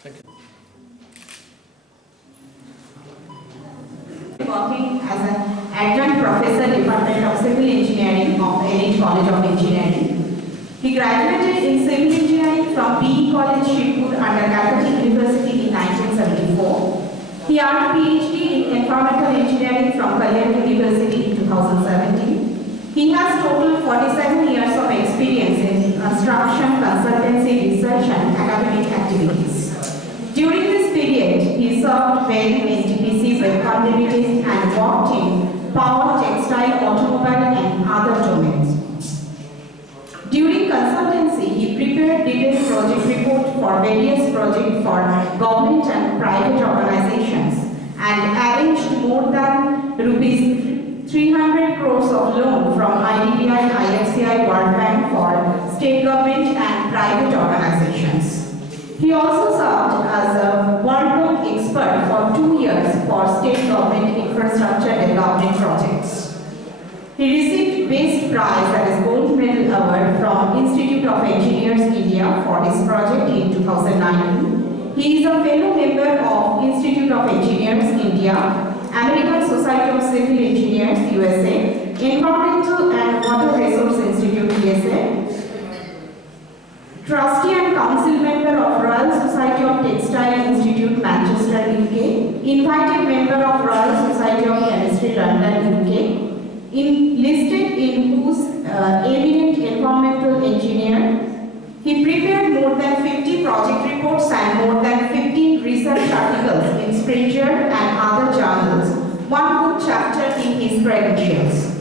Thank you. Working as an adjunct professor, Department of Civil Engineering of Elitte College of Engineering. He graduated in Civil Engineering from BE College, Shibpur under Calcutta University in 1974. He earned PhD in Environmental Engineering from Kalyan University in 2017. He has total 47 years of experience in construction, consultancy, research and academic activities. During this period, he served well in NTPC, Webcom Limited and worked in power, textile, automobile and other domains. During consultancy, he prepared detailed project report for various projects for government and private organizations and arranged more than rupees 300 crores of loan from IDBI, IFCI, World Bank for state government and private organizations. He also served as a World Bank expert for 2 years for state government infrastructure development projects. He received Best Prize, that is Gold Medal Award from Institute of Engineers India for his project in 2019. He is a fellow member of Institute of Engineers India, American Society of Civil Engineers USA, Environmental and Water Resource Institute USA, Trustee and Council Member of Royal Society of Textile Institute, Manchester, UK, Invited Member of Royal Society of Chemistry, London, UK, listed in whose eminent environmental engineer. He prepared more than 50 project reports and more than 15 research articles in Springer and other journals, one book chapter in his credentials.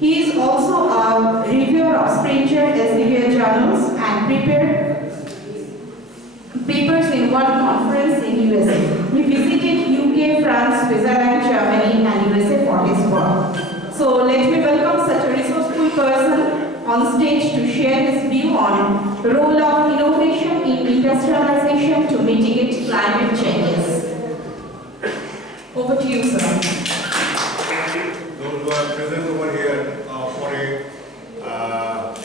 He is also a reviewer of Springer Elsevier journals and prepared papers in World Conference in USA. He visited UK, France, Switzerland, Germany and USA for his work. So let me welcome such a resourceful person on stage to share his view on the role of innovation in industrialization to mitigate climate changes. Over to you, sir. Those who are present over here for a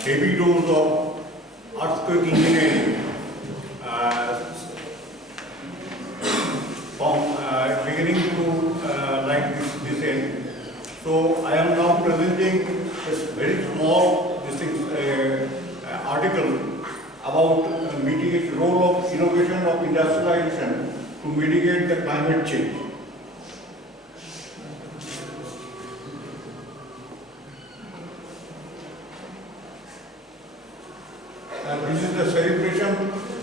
heavy dose of earthquake engineering from beginning to like this end. So I am now presenting this very small article about mitigate role of innovation of industrialization to mitigate the climate change. This is the celebration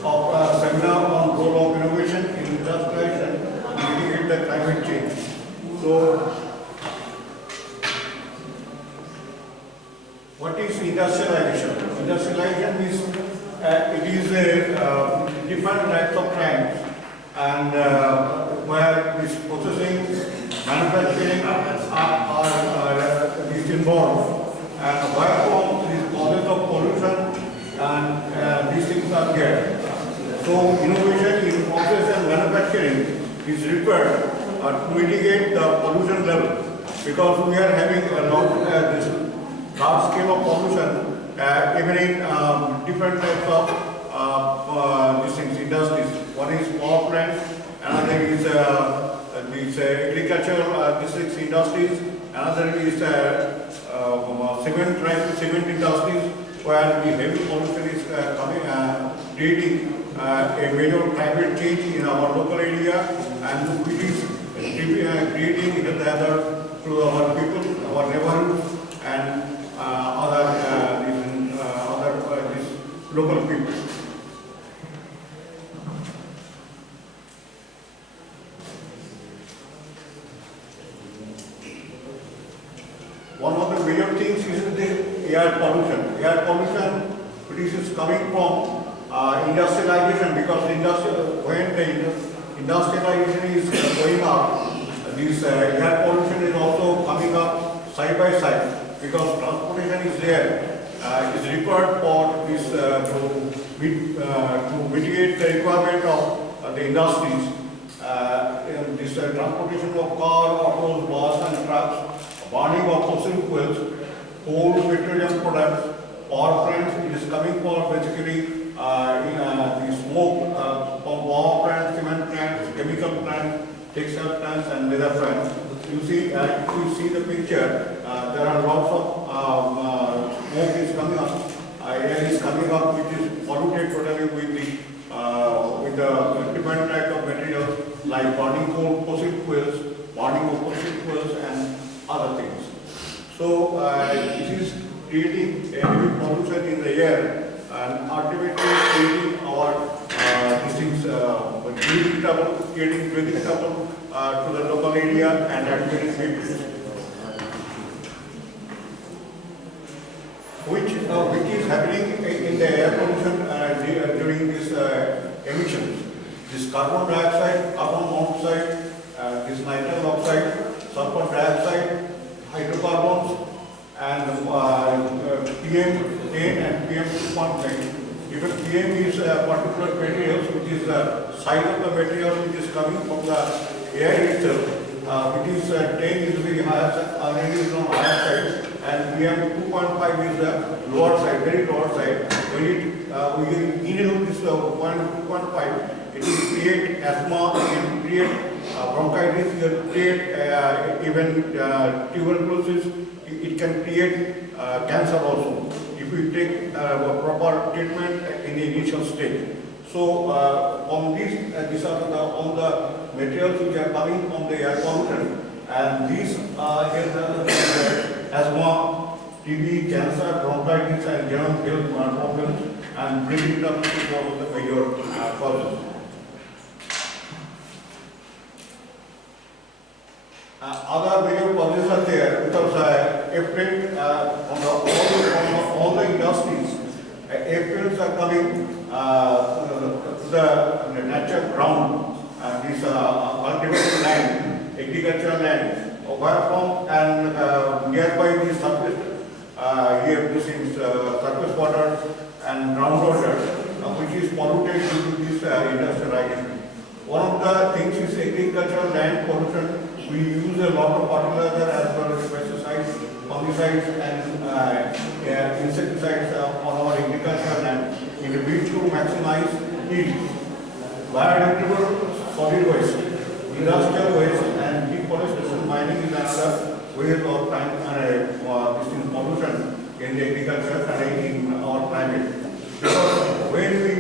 of a seminar on role of innovation in industrialization to mitigate the climate change. So, what is industrialization? Industrialization is different types of plants and where this processing, manufacturing is involved and where from these causes of pollution and these things are there. So innovation in process and manufacturing is required to mitigate the pollution level because we are having a lot this large scale of pollution even in different types of these things, industries. One is power plants, another is these agricultural districts industries, another is cement industries where the heavy pollution is creating a major climate change in our local area and it is creating hazard to our people, our neighborhoods and these local people. One of the major things is the air pollution. Air pollution which is coming from industrialization because when the industrialization is going up, this air pollution is also coming up side by side. Because transportation is there, is required for this to mitigate the requirement of the industries. This transportation of car, autos, bus and trucks, burning of fossil fuels, coal, petroleum products, power plants, it is coming for basically the smoke from power plants, cement plants, chemical plants, textile plants, and leather plants. You see, if you see the picture, there are lots of smoke is coming up, air is coming up, which is polluted totally with the different type of materials like burning coal, fossil fuels, burning of fossil fuels, and other things. So it is creating a heavy pollution in the air and ultimately creating our creating breathing trouble to the local area and admitting people. Which is happening in the air pollution during this emissions. This carbon dioxide, carbon monoxide, this nitrogen oxide, sulfur dioxide, hydrocarbons, and PM10 and PM2.9. Even PM is particular materials, which is the size of the material which is coming from the air itself, which is 10 is very high, already is on higher side, and PM2.5 is the lower side, very lower side. When we inhale this 2.5, it will create asthma, it will create bronchitis, it will create even tuberculosis, it can create cancer also if we take proper treatment in the initial stage. So on these are all the materials which are coming from the air pollution, and these are asthma, TB, cancer, bronchitis, and general health problems, and breathing trouble is one of the major causes. Other major causes are there because effluent on all the industries, effluents are coming to the natural ground, this cultivated land, agricultural land, where from and nearby the surface, here this is surface water and groundwater, which is polluted due to this industrialization. One of the things is agricultural land pollution. We use a lot of fertilizer as well as pesticides, fungicides, and insecticides on our agricultural land in a bid to maximize yield. Biodegradable solid waste, industrial waste, and deforestation mining is another way of this pollution in the agriculture and in our climate. Because when we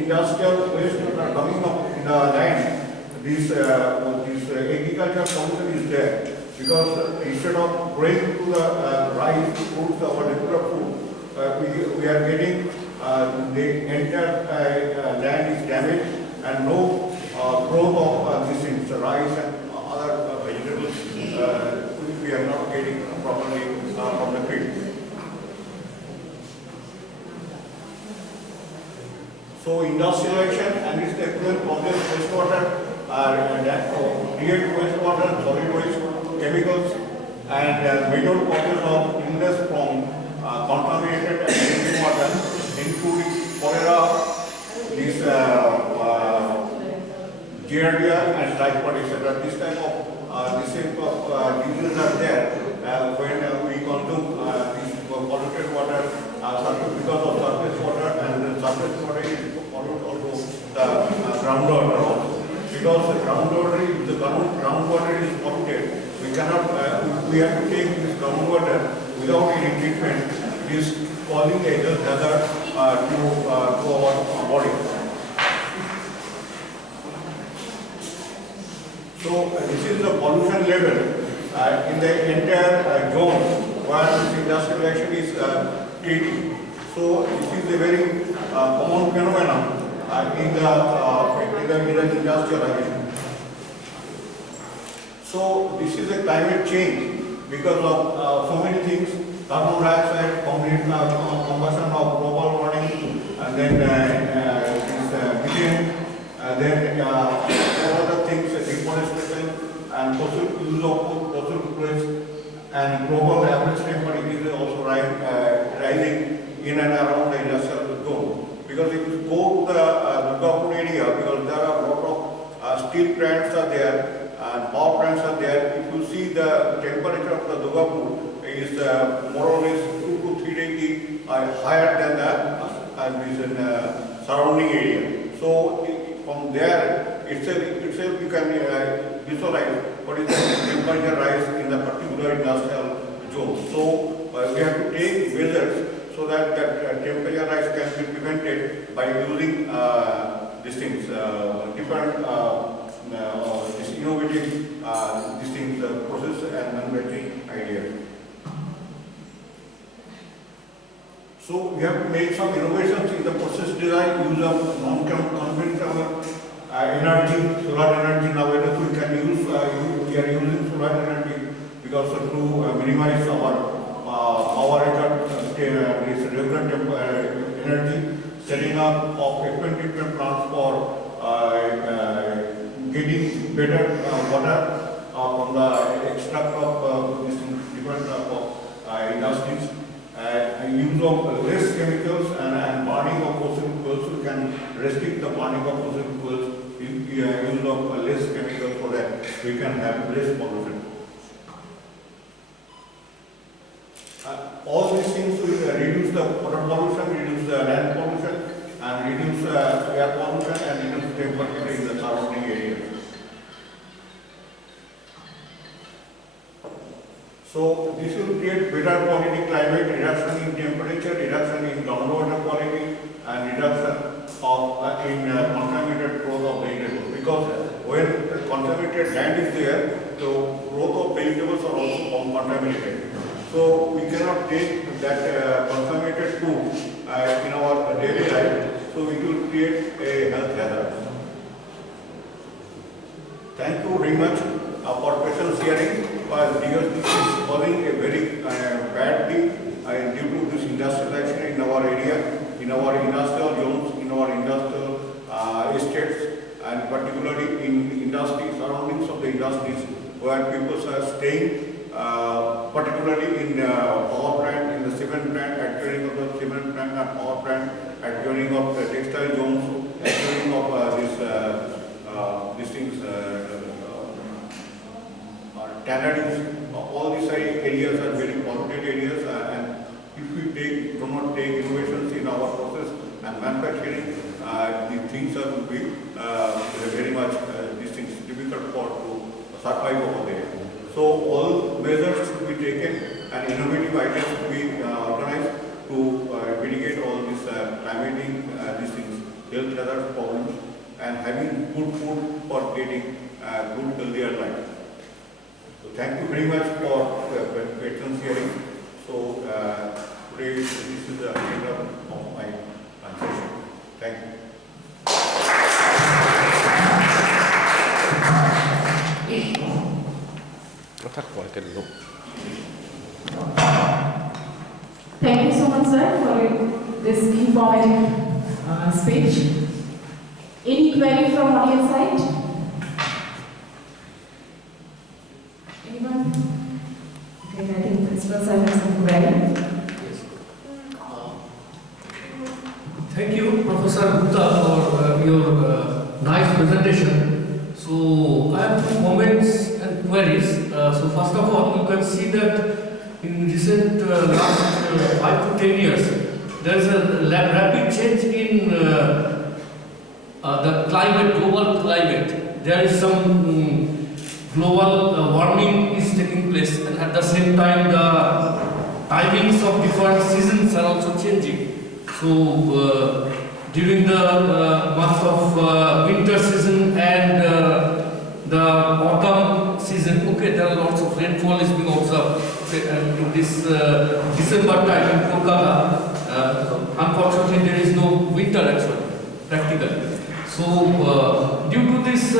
industrial waste are coming up in the land, this agricultural pollution is there, because instead of growing to the rice, fruits, our regular food, we are getting the entire land is damaged and no growth of these things, rice and other vegetables, which we are not getting properly from the field. So industrialization and its effluent causes wastewater, create wastewater, solid waste, chemicals, and major causes of illness from contaminated drinking water, including cholera, this giardia, and typhoid, etc. This type of diseases are there when we consume this polluted water because of surface water, and the surface water is polluted also the groundwater also. Because the groundwater is polluted, we cannot, we have to take this groundwater without any treatment. It is causing a health hazard to our body. So this is the pollution level in the entire zone where this industrial action is treating. So this is a very common phenomenon in the industrial action. So this is a climate change because of so many things: carbon dioxide, combustion of global warming, and then this methane, then all other things, deforestation, and use of fossil fuels, and global average temperature is also rising in and around the industrial zone. Because if you go to the Durgapur area, because there are a lot of steel plants are there and power plants are there, if you see the temperature of the Durgapur is more or less 2 to 3 degrees higher than the and this surrounding area. So from there itself you can visualize what is the temperature rise in the particular industrial zone. So we have to take measures so that temperature rise can be prevented by using these things, different this innovative these things, process and manufacturing ideas. So we have to make some innovations in the process design, use of non-conventional energy, solar energy. Nowadays we can use, we are using solar energy because to minimize our power record, this regular energy, setting up of different plants for getting better water from the extract of different industries. Use of less chemicals and burning of fossil fuels. We can restrict the burning of fossil fuels. Use of less chemicals so that we can have less pollution. All these things will reduce the water pollution, reduce the land pollution, and reduce air pollution, and reduce temperature in the surrounding area. So this will create better quality climate, reduction in temperature, reduction in groundwater quality, and reduction of in contaminated growth of vegetables. Because when contaminated land is there, the growth of vegetables are also contaminated. So we cannot take that contaminated food in our daily life. So it will create a health hazard. Thank you very much for patience hearing. Because this is causing a very badly due to this industrialization in our area, in our industrial zones, in our industrial estates, and particularly in industry surroundings of the industries where people are staying, particularly in power plant, in the cement plant, adjoining of the cement plant and power plant, adjoining of the textile zones, adjoining of these things. Tanneries, all these areas are very polluted areas, and if we do not take innovations in our process and manufacturing, these things are will be very much these things difficult to survive over there. So all measures should be taken and innovative ideas should be organized to mitigate all these climatic these things, health hazard problems, and having good food for getting good healthier life. So thank you very much for patience hearing. So today this is the end of my session. Thank you. Thank you so much, sir, for this informative speech. Any query from audience side? Anyone? Okay, I think Principal sir has some query. Yes. Thank you, Professor Gupta, for your nice presentation. So I have two comments and queries. So first of all, you can see that in recent last 5 to 10 years, there is a rapid change in the climate, global climate. There is some global warming is taking place, and at the same time the timings of different seasons are also changing. So during the month of winter season and the autumn season, okay, there are lots of rainfall is being observed. Okay, and in this December time in Kolkata, unfortunately there is no winter actually, practically. So due to this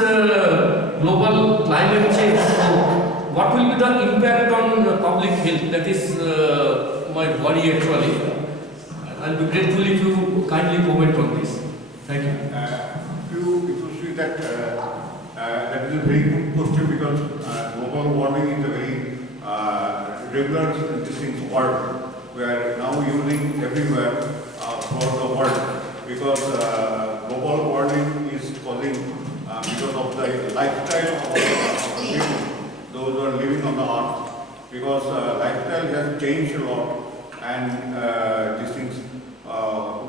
global climate change, so what will be the impact on public health? That is my worry actually. I'll be grateful if you kindly comment on this. Thank you. If you see that that is a very good question, because global warming is a very regular thing word. We are now using everywhere throughout the world, because global warming is causing because of the lifestyle of people, those who are living on the earth, because lifestyle has changed a lot, and these things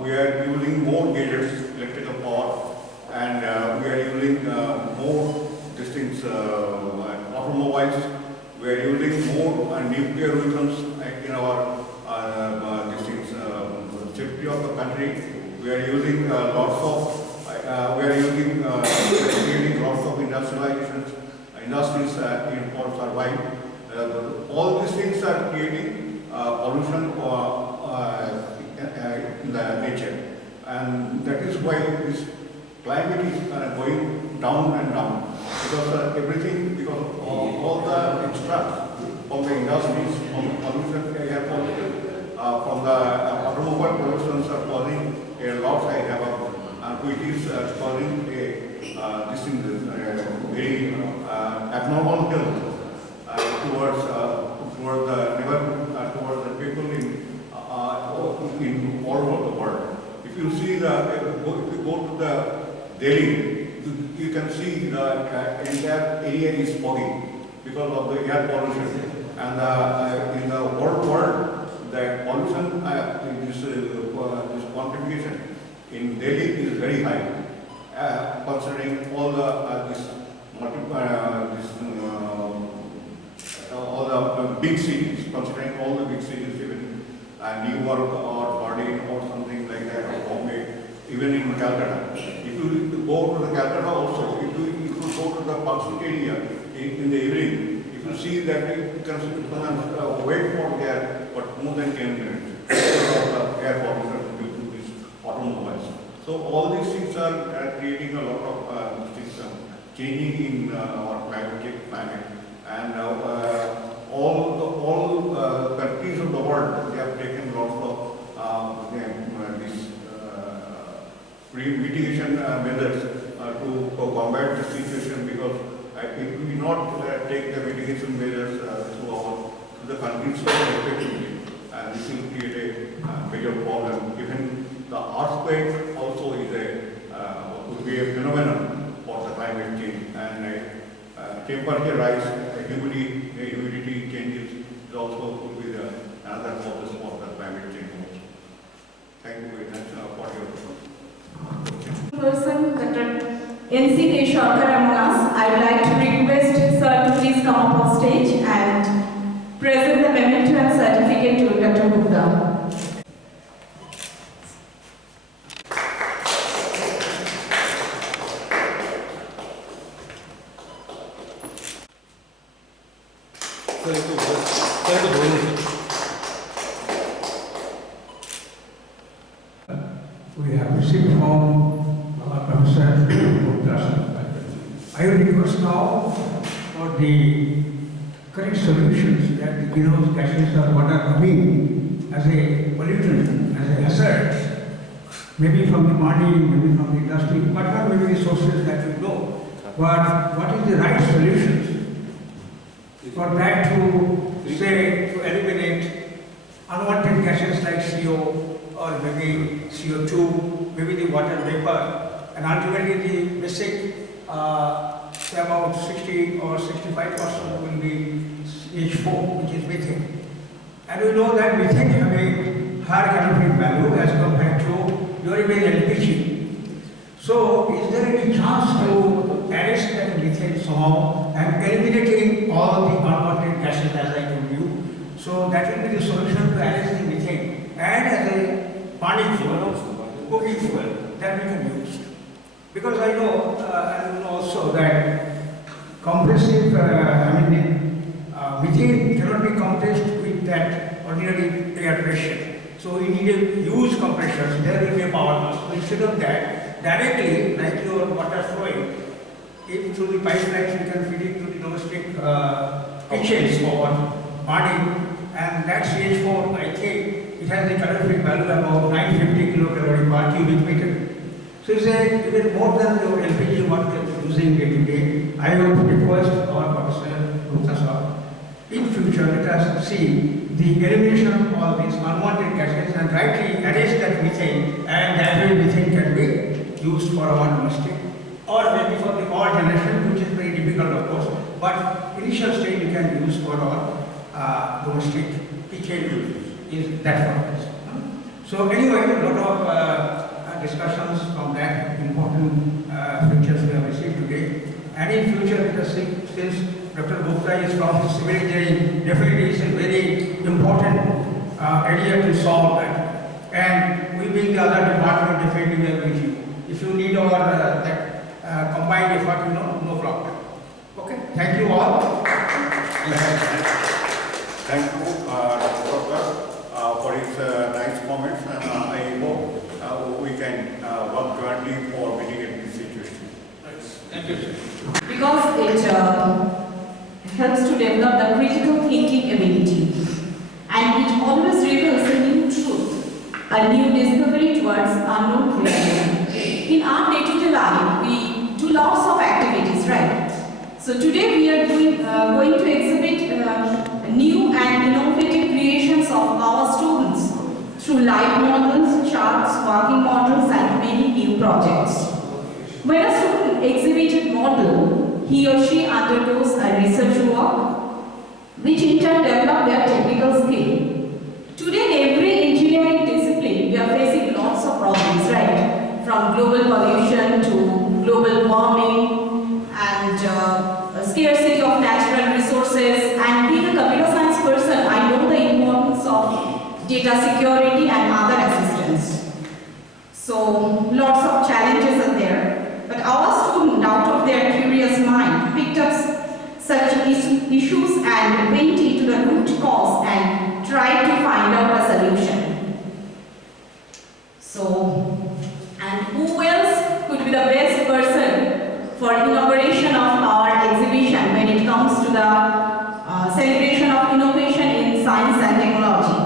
we are using more gadgets, electrical power, and we are using more distinct automobiles. We are using more nuclear weapons in our distinct safety of the country. We are using lots of creating lots of industries for survival. All these things are creating pollution in the nature, and that is why this climate is going down and down, because everything, because of all the extracts from the industries, from the pollution, air pollution, from the automobile pollutions are causing a lot of havoc, and which is causing this thing, very abnormal health towards the neighborhood, towards the people in all over the world. If you see if you go to the Delhi, you can see the entire area is foggy because of the air pollution. And in the world, the pollution, this contribution in Delhi is very high, considering all the big cities, considering all the big cities, even New York or Berlin or something like that, or Bombay, even in Calcutta. If you go to the Calcutta also, if you go to the Pakistan area in the evening, if you see that you can wait for there, but more than 10 minutes because of the air pollution due to these automobiles. So all these things are creating a lot of changing in our climate, and all countries of the world, they have taken lots of these mitigation measures to combat the situation, because if we not take the mitigation measures to the countries effectively, this will create a major problem. Even the earthquake also is would be a phenomenon for the climate change, and temperature rise, humidity changes is also could be another cause for the climate change also. Thank you very much for your Person, Dr. N.C. Keshankar among us, I would like to request sir to please come up on stage and present the memento and certificate to Dr. Gupta. We have received from Professor Gupta. I will request now for the correct solutions that the greenhouse gases or what are coming as a pollutant, as a hazard, maybe from the mining, maybe from the industry, whatever may be the sources that we know. But what is the right solutions for that to say, to eliminate unwanted gases like CO or maybe CO2, maybe the water vapor, and ultimately the basic about 60 or 65% will be H4, which is methane. And we know that methane having higher calorific value as compared to your LPG. So is there any chance to arrest that methane somehow and eliminating all the unwanted gases as I told you? So that will be the solution to arrest the methane, and as a burning fuel, cooking fuel that we can use. Because I know, and you know also that compressive, methane cannot be compressed with that ordinary air pressure. So we need a huge compressors, there will be a power loss. So instead of that, directly, like your water flowing, if through the pipelines you can feed it to the domestic kitchens for burning, and that CH4, I think, it has a calorific value about 950 kilocalorie per cubic meter. So it's even more than your LPG what we are using day to day. I would request our Professor Gupta sir, in future let us see the elimination of all these unwanted gases and rightly arrest that methane, and that way methane can be used for our domestic or maybe for the power generation, which is very difficult of course, but initial stage you can use for our domestic PK is that purpose. So anyway, a lot of discussions from that important features we have received today. And in future, because since Dr. Gupta is from civil engineering, definitely it's a very important area to solve that. And we being the other department, definitely we are with you. If you need our combined effort, no problem. Okay, thank you all. Thank you, Dr. for his nice comments, and I hope we can work jointly for mitigating the situation. Thank you, sir. Because it helps to develop the critical thinking ability, and it always reveals a new truth, a new discovery towards unknown reality. In our day-to-day life, we do lots of activities, right? So today we are going to exhibit new and innovative creations of our students through live models, charts, working models, and many new projects. When a student exhibits a model, he or she undergoes a research work, which in turn develops their technical skill. Today, in every engineering discipline, we are facing lots of problems, right? From global pollution to global warming and scarcity of natural resources. And being a computer science person, I know the importance of data security and other assistance. So, lots of challenges are there. But our student, out of their curious mind, picked up such issues and went into the root cause and tried to find out a solution. So, and who else could be the best person for inauguration of our exhibition when it comes to the celebration of innovation in science and technology?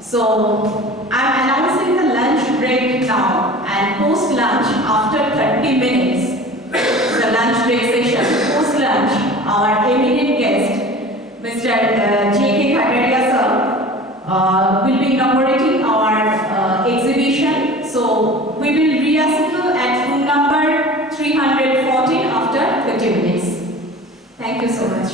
So, I'm announcing the lunch break now, and post-lunch, after 30 minutes, the lunch break session, post-lunch, our eminent guest, Mr. J.K. Khataria sir, will be inaugurating our exhibition. So, we will reassemble at room number 314 after 30 minutes. Thank you so much.